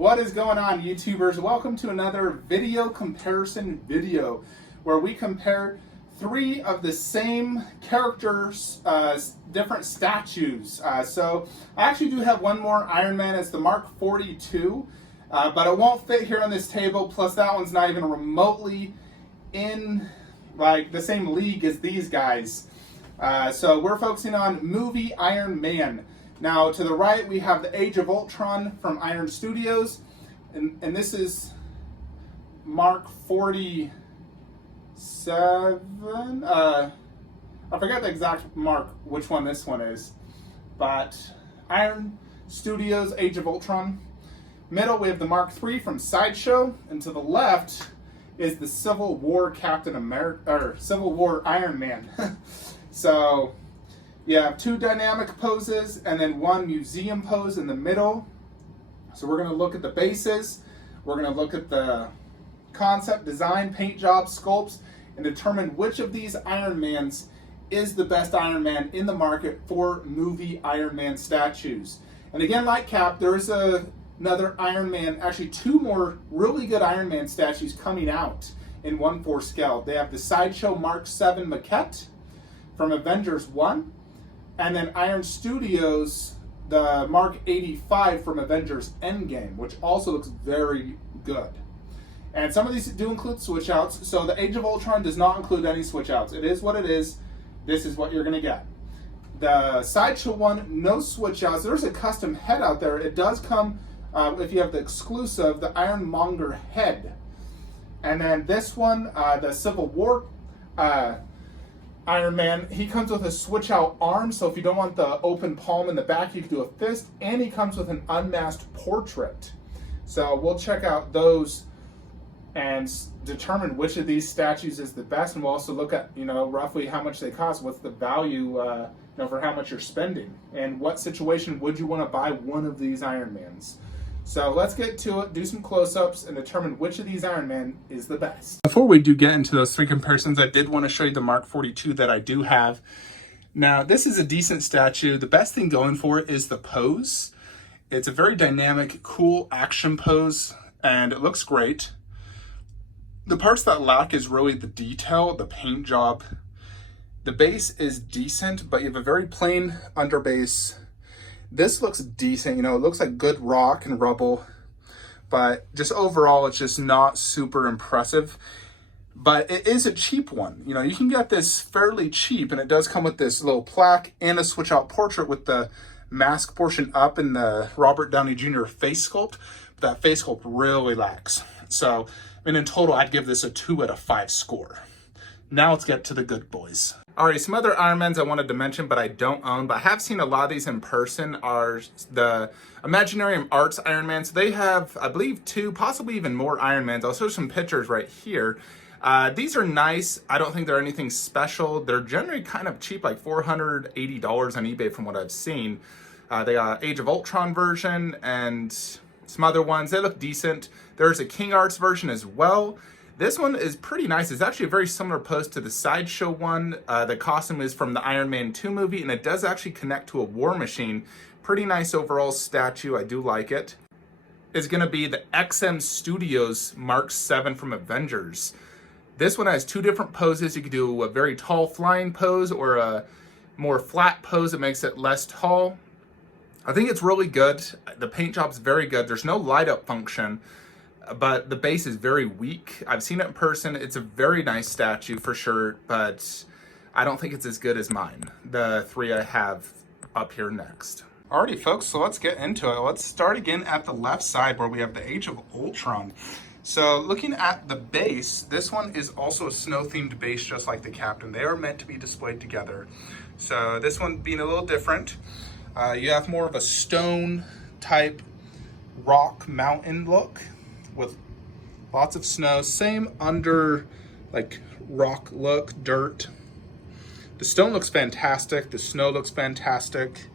What is going on, YouTubers? Welcome to another video comparison video where we compare three of the same characters, different statues. So I actually do have one more Iron Man. It's the Mark 42, but it won't fit here on this table. Plus that one's not even remotely in like the same league as these guys. So we're focusing on movie Iron Man. Now, to the right, we have the Age of Ultron from Iron Studios, and this is Mark 47. I forget the exact mark, which one this one is, but Iron Studios Age of Ultron. Middle, we have the Mark III from Sideshow, and to the left is the Civil War Captain America, or Civil War Iron Man. So you have two dynamic poses and then one museum pose in the middle. So we're going to look at the bases, we're going to look at the concept, design, paint job, sculpts, and determine which of these Iron Mans is the best Iron Man in the market for movie Iron Man statues. And again, like Cap, there is another Iron Man, actually two more really good Iron Man statues coming out in 1/4 scale. They have the Sideshow Mark 7 Maquette from Avengers 1, and then Iron Studios, the Mark 85 from Avengers Endgame, which also looks very good. And some of these do include switch outs, so the Age of Ultron does not include any switch outs. It is what it is. This is what you're gonna get. The Sideshow one, no switch outs. There's a custom head out there. It does come, if you have the exclusive, the Monger head. And then this one, the Civil War Iron Man, he comes with a switch out arm, so if you don't want the open palm in the back, you can do a fist, and he comes with an unmasked portrait. So we'll check out those and determine which of these statues is the best, and we'll also look at, roughly how much they cost, what's the value, for how much you're spending, and what situation would you want to buy one of these Iron Mans. So let's get to it, do some close-ups, and determine which of these Iron Man is the best. Before we do get into those three comparisons, I did want to show you the Mark 42 that I do have. Now, this is a decent statue. The best thing going for it is the pose. It's a very dynamic, cool action pose, and it looks great. The parts that lack is really the detail, the paint job. The base is decent, but you have a very plain underbase. This looks decent, it looks like good rock and rubble, but just overall, it's just not super impressive. But it is a cheap one. You can get this fairly cheap, and it does come with this little plaque and a switch out portrait with the mask portion up and the Robert Downey Jr. face sculpt. But that face sculpt really lacks. So, in total, I'd give this a 2 out of 5 score. Now let's get to the good boys. Alright, some other Iron Mans I wanted to mention, but I don't own, but I have seen a lot of these in person, are the Imaginarium Arts Iron Man. So they have, I believe, 2, possibly even more Iron Mans. I'll show some pictures right here. These are nice. I don't think they're anything special. They're generally kind of cheap, like $480 on eBay from what I've seen. They got Age of Ultron version and some other ones. They look decent. There's a King Arts version as well. This one is pretty nice. It's actually a very similar pose to the Sideshow one. The costume is from the Iron Man 2 movie, and it does actually connect to a war machine. Pretty nice overall statue. I do like it. It's going to be the XM Studios Mark 7 from Avengers. This one has 2 different poses. You could do a very tall flying pose or a more flat pose that makes it less tall. I think it's really good. The paint job's very good. There's no light up function, but the base is very weak. I've seen it in person. It's a very nice statue for sure, but I don't think it's as good as mine, the 3 I have up here next. Alrighty, folks, so let's get into it. Let's start again at the left side where we have the Age of Ultron. So looking at the base, this one is also a snow-themed base, just like the Captain. They are meant to be displayed together. So this one being a little different. You have more of a stone type rock mountain look with lots of snow. Same under like rock look, dirt. The stone looks fantastic. The snow looks fantastic.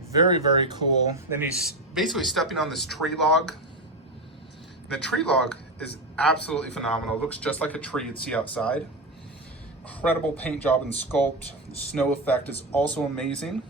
Very, very cool. Then he's basically stepping on this tree log. The tree log is absolutely phenomenal. It looks just like a tree you'd see outside. Incredible paint job and sculpt. The snow effect is also amazing.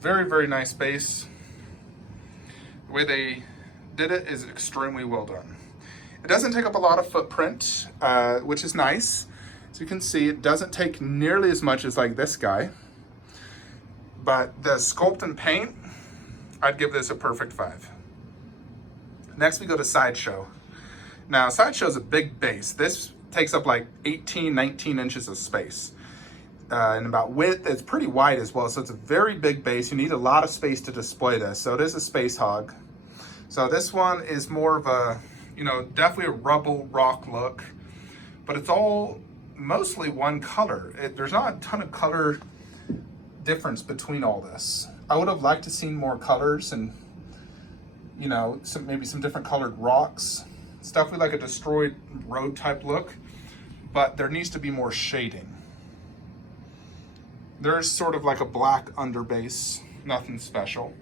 Very, very nice base. The way they did it is extremely well done. It doesn't take up a lot of footprint, which is nice. As you can see, it doesn't take nearly as much as like this guy. But the sculpt and paint, I'd give this a perfect 5. Next we go to Sideshow. Now Sideshow is a big base. This takes up like 18, 19 inches of space. And about width, it's pretty wide as well. So it's a very big base. You need a lot of space to display this. So it is a space hog. So this one is more of a, you know, definitely a rubble rock look, but it's all mostly one color. There's not a ton of color difference between all this. I would have liked to seen more colors and, you know, maybe some different colored rocks. It's definitely like a destroyed road type look, but there needs to be more shading. There's sort of like a black underbase, nothing special.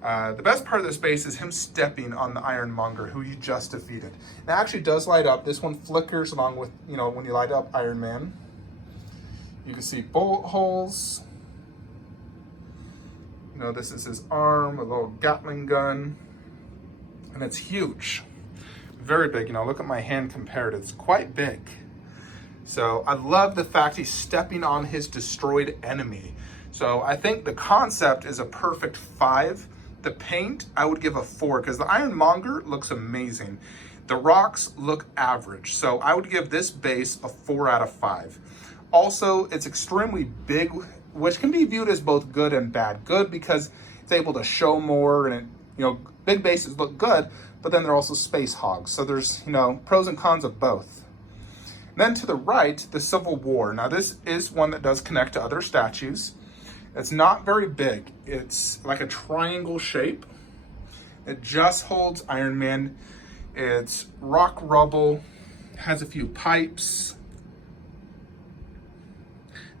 The best part of this base is him stepping on the Ironmonger, who you just defeated. It actually does light up. This one flickers along with, you know, when you light up Iron Man. You can see bullet holes. You know, this is his arm, a little Gatling gun, and it's huge, very big. You know, look at my hand compared, it's quite big. So I love the fact he's stepping on his destroyed enemy. So I think the concept is a perfect 5. The paint, I would give a 4 because the Ironmonger looks amazing. The rocks look average. So I would give this base a 4 out of 5. Also, it's extremely big, which can be viewed as both good and bad. Good because it's able to show more, and it, you know, big bases look good, but then they're also space hogs. So there's, you know, pros and cons of both. Then to the right, the Civil War. Now this is one that does connect to other statues. It's not very big. It's like a triangle shape. It just holds Iron Man. It's rock rubble, has a few pipes.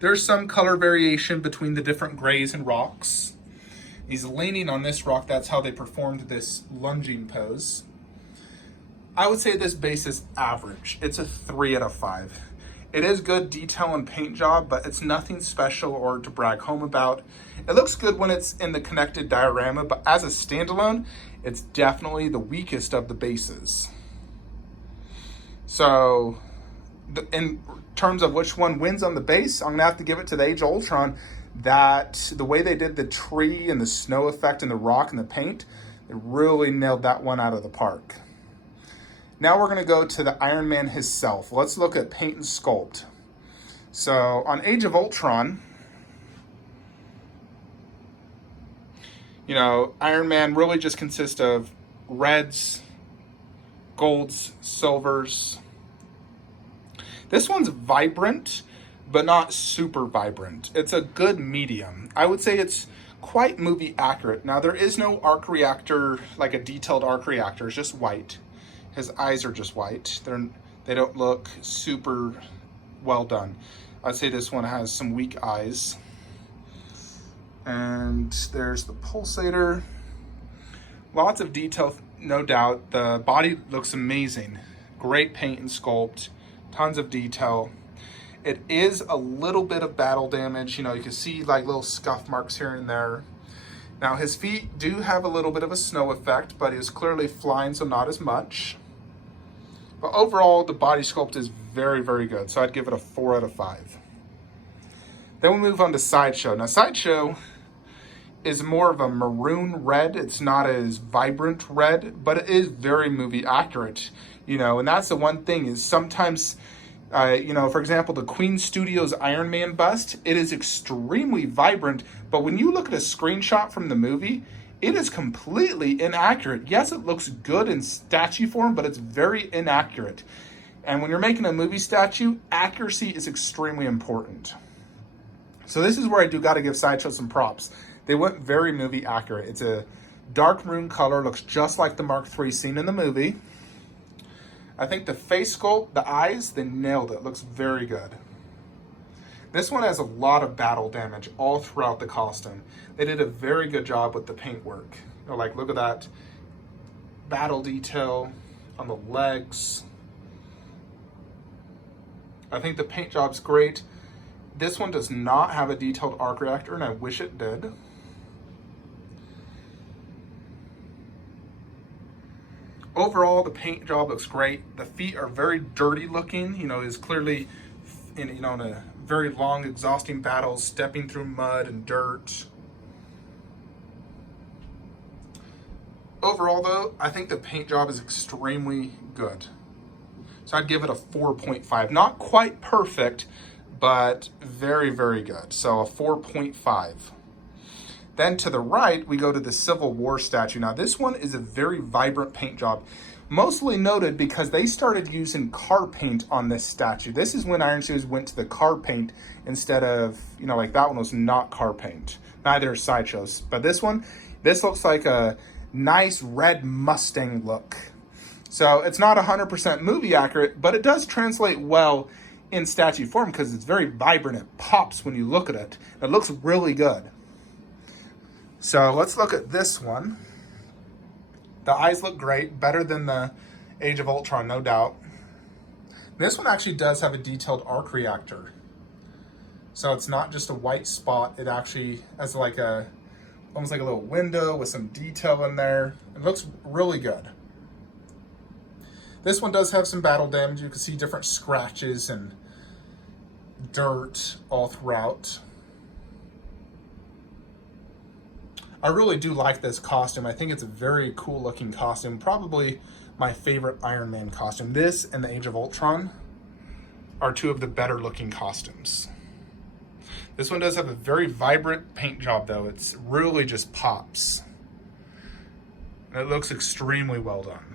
There's some color variation between the different grays and rocks. He's leaning on this rock. That's how they performed this lunging pose. I would say this base is average. It's a 3 out of 5. It is good detail and paint job, but it's nothing special or to brag home about. It looks good when it's in the connected diorama, but as a standalone, it's definitely the weakest of the bases. So in terms of which one wins on the base, I'm gonna have to give it to the Age of Ultron. That the way they did the tree and the snow effect and the rock and the paint, they really nailed that one out of the park. Now we're gonna go to the Iron Man himself. Let's look at paint and sculpt. So on Age of Ultron, you know, Iron Man really just consists of reds, golds, silvers. This one's vibrant, but not super vibrant. It's a good medium. I would say it's quite movie accurate. Now there is no arc reactor, like a detailed arc reactor, it's just white. His eyes are just white. They don't look super well done. I'd say this one has some weak eyes. And there's the pulsator. Lots of detail, no doubt. The body looks amazing. Great paint and sculpt, tons of detail. It is a little bit of battle damage. You know, you can see like little scuff marks here and there. Now his feet do have a little bit of a snow effect, but he's clearly flying, so not as much. But overall, the body sculpt is very, very good. So I'd give it a 4 out of 5. Then we move on to Sideshow. Now Sideshow is more of a maroon red. It's not as vibrant red, but it is very movie accurate. You know, and that's the one thing is sometimes, you know, for example, the Queen Studios Iron Man bust, it is extremely vibrant. But when you look at a screenshot from the movie, it is completely inaccurate. Yes, it looks good in statue form, but it's very inaccurate. And when you're making a movie statue, accuracy is extremely important. So this is where I do got to give Sideshow some props. They went very movie accurate. It's a dark maroon color, looks just like the Mark III scene in the movie. I think the face sculpt, the eyes, they nailed it. Looks very good. This one has a lot of battle damage all throughout the costume. They did a very good job with the paint work. You know, like, look at that battle detail on the legs. I think the paint job's great. This one does not have a detailed arc reactor, and I wish it did. Overall, the paint job looks great. The feet are very dirty looking. You know, is clearly in in a very long, exhausting battle, stepping through mud and dirt. Overall, though, I think the paint job is extremely good. So I'd give it a 4.5. Not quite perfect, but very, very good. So a 4.5. Then to the right, we go to the Civil War statue. Now this one is a very vibrant paint job, mostly noted because they started using car paint on this statue. This is when Iron Shoes went to the car paint instead of, like that one was not car paint. Neither is Sideshow's. But this looks like a nice red Mustang look. So it's not 100% movie accurate, but it does translate well in statue form because it's very vibrant. It pops when you look at it. It looks really good. So let's look at this one. The eyes look great, better than the Age of Ultron, no doubt. This one actually does have a detailed arc reactor. So it's not just a white spot. It actually has almost like a little window with some detail in there. It looks really good. This one does have some battle damage. You can see different scratches and dirt all throughout. I really do like this costume. I think it's a very cool looking costume. Probably my favorite Iron Man costume. This and the Age of Ultron are two of the better looking costumes. This one does have a very vibrant paint job though. It's really just pops. And it looks extremely well done.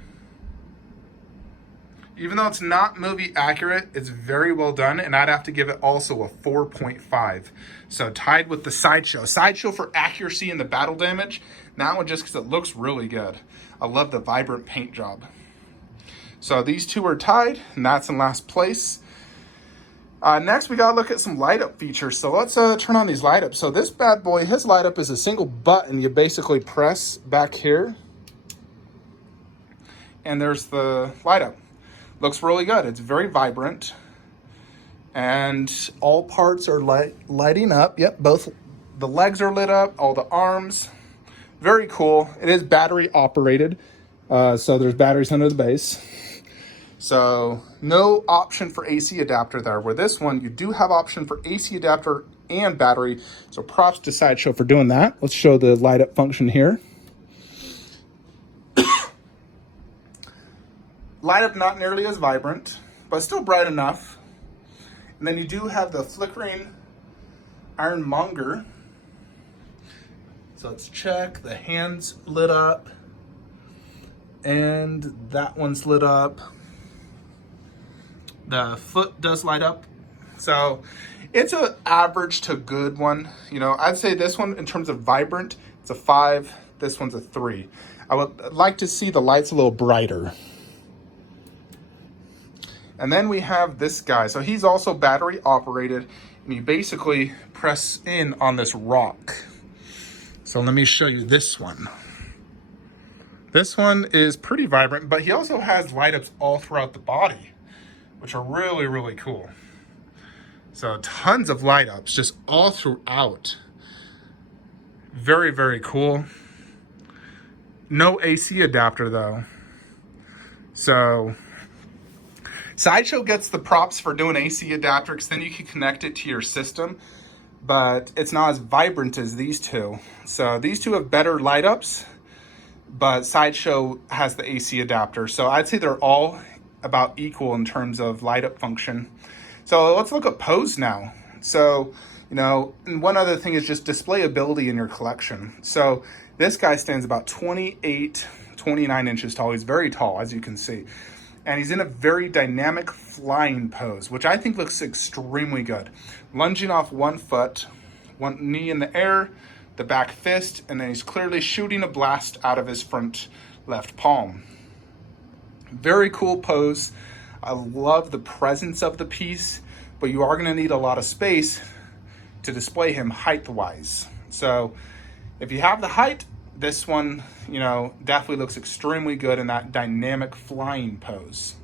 Even though it's not movie accurate, it's very well done, and I'd have to give it also a 4.5. So tied with the Sideshow. Sideshow for accuracy and the battle damage. That one just because it looks really good. I love the vibrant paint job. So these two are tied, and that's in last place. Next, we gotta look at some light up features. So let's turn on these light ups. So this bad boy, his light up is a single button you basically press back here. And there's the light up. Looks really good. It's very vibrant. And all parts are lighting up. Yep, both the legs are lit up, all the arms. Very cool. It is battery operated. So there's batteries under the base. So no option for AC adapter there. Where this one, you do have option for AC adapter and battery. So props to Sideshow for doing that. Let's show the light up function here. Light up not nearly as vibrant, but still bright enough. And then you do have the Flickering Ironmonger. So let's check. The hands lit up. And that one's lit up. The foot does light up. So it's an average to good one. I'd say this one in terms of vibrant, it's a 5. This one's a 3. I would like to see the lights a little brighter. And then we have this guy. So he's also battery operated, and you basically press in on this rock. So let me show you this one. This one is pretty vibrant, but he also has light ups all throughout the body, which are really, really cool. So tons of light ups just all throughout. Very, very cool. No AC adapter though. So Sideshow gets the props for doing AC adapter because then you can connect it to your system, but it's not as vibrant as these two. So these two have better light ups, but Sideshow has the AC adapter. So I'd say they're all about equal in terms of light up function. So let's look at pose now. So, and one other thing is just displayability in your collection. So this guy stands about 28, 29 inches tall. He's very tall, as you can see. And he's in a very dynamic flying pose, which I think looks extremely good. Lunging off one foot, one knee in the air, the back fist, and then he's clearly shooting a blast out of his front left palm. Very cool pose. I love the presence of the piece, but you are gonna need a lot of space to display him height-wise. So if you have the height, this one, definitely looks extremely good in that dynamic flying pose.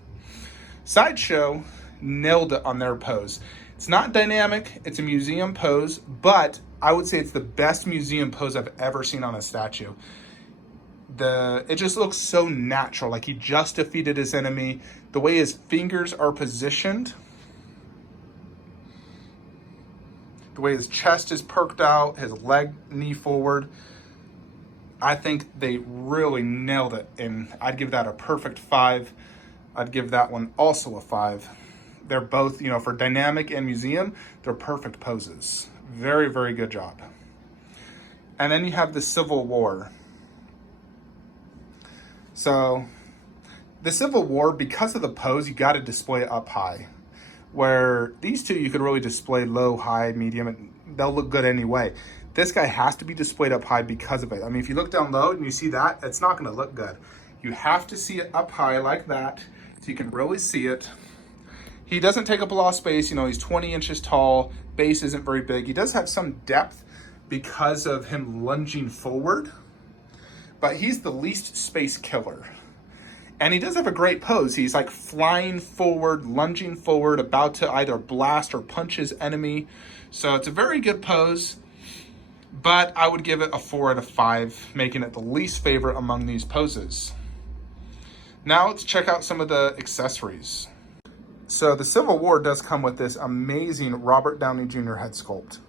Sideshow nailed it on their pose. It's not dynamic, it's a museum pose, but I would say it's the best museum pose I've ever seen on a statue. It just looks so natural, like he just defeated his enemy. The way his fingers are positioned, the way his chest is perked out, his leg, knee forward, I think they really nailed it, and I'd give that a perfect 5. I'd give that one also a 5. They're both, you know, for dynamic and museum, they're perfect poses. Very, very good job. And then you have the Civil War. So the Civil War, because of the pose, you got to display it up high. Where these two, you could really display low, high, medium, and they'll look good anyway. This guy has to be displayed up high because of it. I mean, if you look down low and you see that, it's not going to look good. You have to see it up high like that so you can really see it. He doesn't take up a lot of space. You know, he's 20 inches tall. Base isn't very big. He does have some depth because of him lunging forward, but he's the least space killer. And he does have a great pose. He's like flying forward, lunging forward, about to either blast or punch his enemy. So it's a very good pose, but I would give it a 4 out of 5, making it the least favorite among these poses. Now let's check out some of the accessories. So the Civil War does come with this amazing Robert Downey Jr. head sculpt.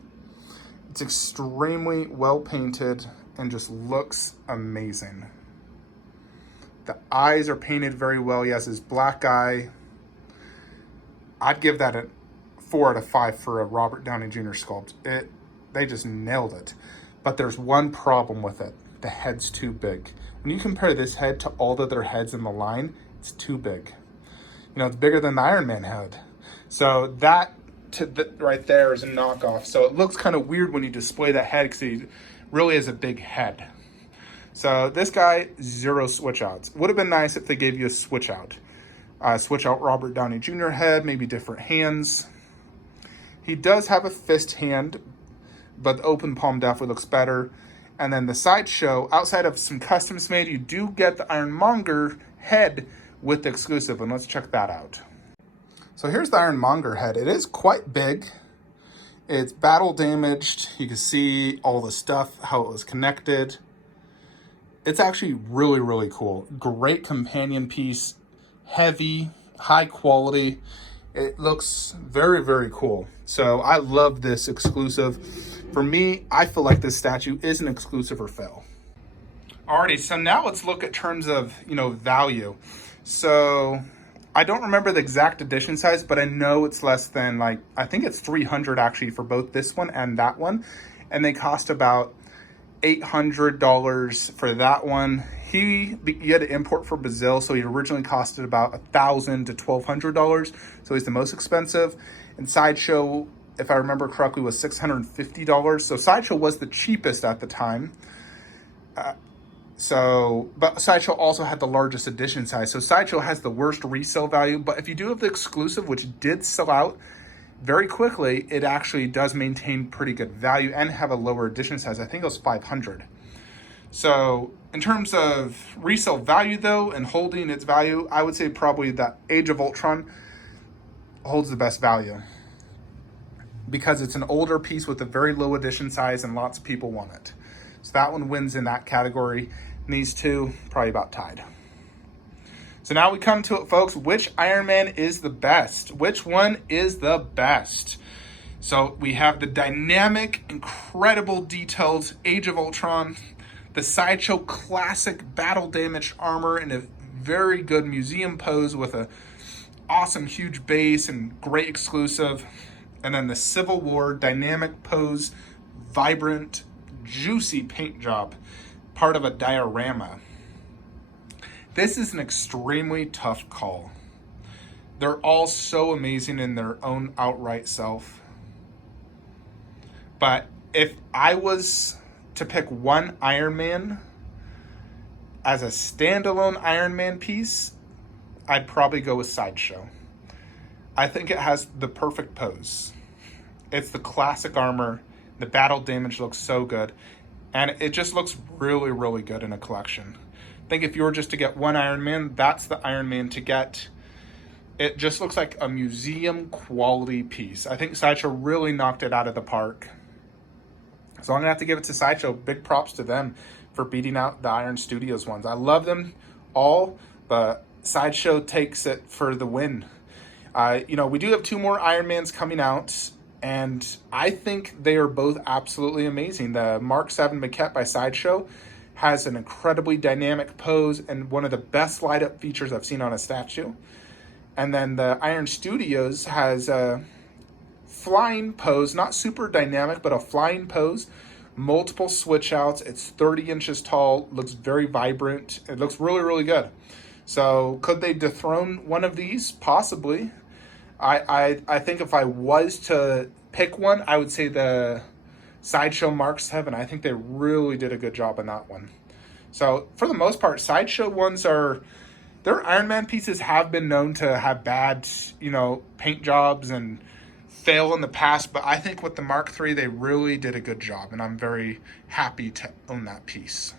It's extremely well painted and just looks amazing. The eyes are painted very well. He has his black eye. I'd give that a 4 out of 5 for a Robert Downey Jr. sculpt. They just nailed it. But there's one problem with it. The head's too big. When you compare this head to all the other heads in the line, it's too big. You know, it's bigger than the Ironman head. So that right there is a knockoff. So it looks kind of weird when you display that head because he really has a big head. So this guy, 0 switch outs. Would have been nice if they gave you a switch out. Switch out Robert Downey Jr. head, maybe different hands. He does have a fist hand, but the open palm definitely looks better. And then the Sideshow, outside of some customs made, you do get the Ironmonger head with the exclusive, and let's check that out. So here's the Ironmonger head. It is quite big. It's battle damaged. You can see all the stuff, how it was connected. It's actually really, really cool. Great companion piece, heavy, high quality. It looks very, very cool. So I love this exclusive. For me, I feel like this statue is an exclusive or fail. Alrighty, so now let's look at terms of, you know, value. So I don't remember the exact edition size, but I know it's less than, like, I think it's 300 actually for both this one and that one. And they cost about $800 for that one. You had to import for Brazil, so he originally costed about $1,000 to $1,200. So he's the most expensive. And Sideshow, if I remember correctly, was $650. So Sideshow was the cheapest at the time. But Sideshow also had the largest edition size. So Sideshow has the worst resale value. But if you do have the exclusive, which did sell out very quickly, it actually does maintain pretty good value and have a lower edition size. I think it was 500. So in terms of resale value though, and holding its value, I would say probably that Age of Ultron holds the best value because it's an older piece with a very low edition size and lots of people want it. So that one wins in that category. And these two probably about tied. So now we come to it, folks. Which Ironman is the best? Which one is the best? So we have the dynamic, incredible detailed Age of Ultron, the Sideshow classic battle damaged armor in a very good museum pose with a awesome huge base and great exclusive. And then the Civil War dynamic pose, vibrant, juicy paint job, part of a diorama. This is an extremely tough call. They're all so amazing in their own outright self. But if I was to pick one Ironman as a standalone Ironman piece, I'd probably go with Sideshow. I think it has the perfect pose. It's the classic armor. The battle damage looks so good. And it just looks really, really good in a collection. I think if you were just to get one Ironman, that's the Ironman to get. It just looks like a museum quality piece. I think Sideshow really knocked it out of the park. So I'm gonna have to give it to Sideshow. Big props to them for beating out the Iron Studios ones. I love them all, but Sideshow takes it for the win. We do have 2 more Ironmans coming out, and I think they are both absolutely amazing. The Mark 7 Maquette by Sideshow has an incredibly dynamic pose and one of the best light up features I've seen on a statue. And then the Iron Studios has a flying pose, not super dynamic, but a flying pose, multiple switch outs. It's 30 inches tall, looks very vibrant. It looks really, really good. So could they dethrone one of these? Possibly. I think if I was to pick one, I would say the Sideshow Mark 7. I think they really did a good job on that one. So for the most part, Sideshow ones their Ironman pieces have been known to have bad, paint jobs and fail in the past, but I think with the Mark 3, they really did a good job, and I'm very happy to own that piece.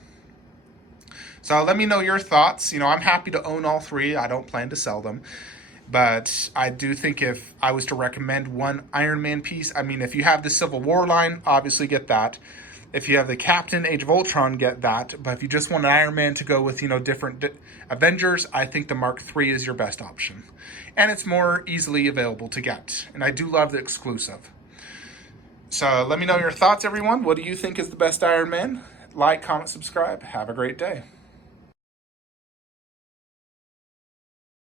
So let me know your thoughts. I'm happy to own all 3. I don't plan to sell them. But I do think if I was to recommend one Ironman piece, if you have the Civil War line, obviously get that. If you have the Captain Age of Ultron, get that. But if you just want an Ironman to go with, different Avengers, I think the Mark III is your best option. And it's more easily available to get. And I do love the exclusive. So let me know your thoughts, everyone. What do you think is the best Ironman? Like, comment, subscribe. Have a great day.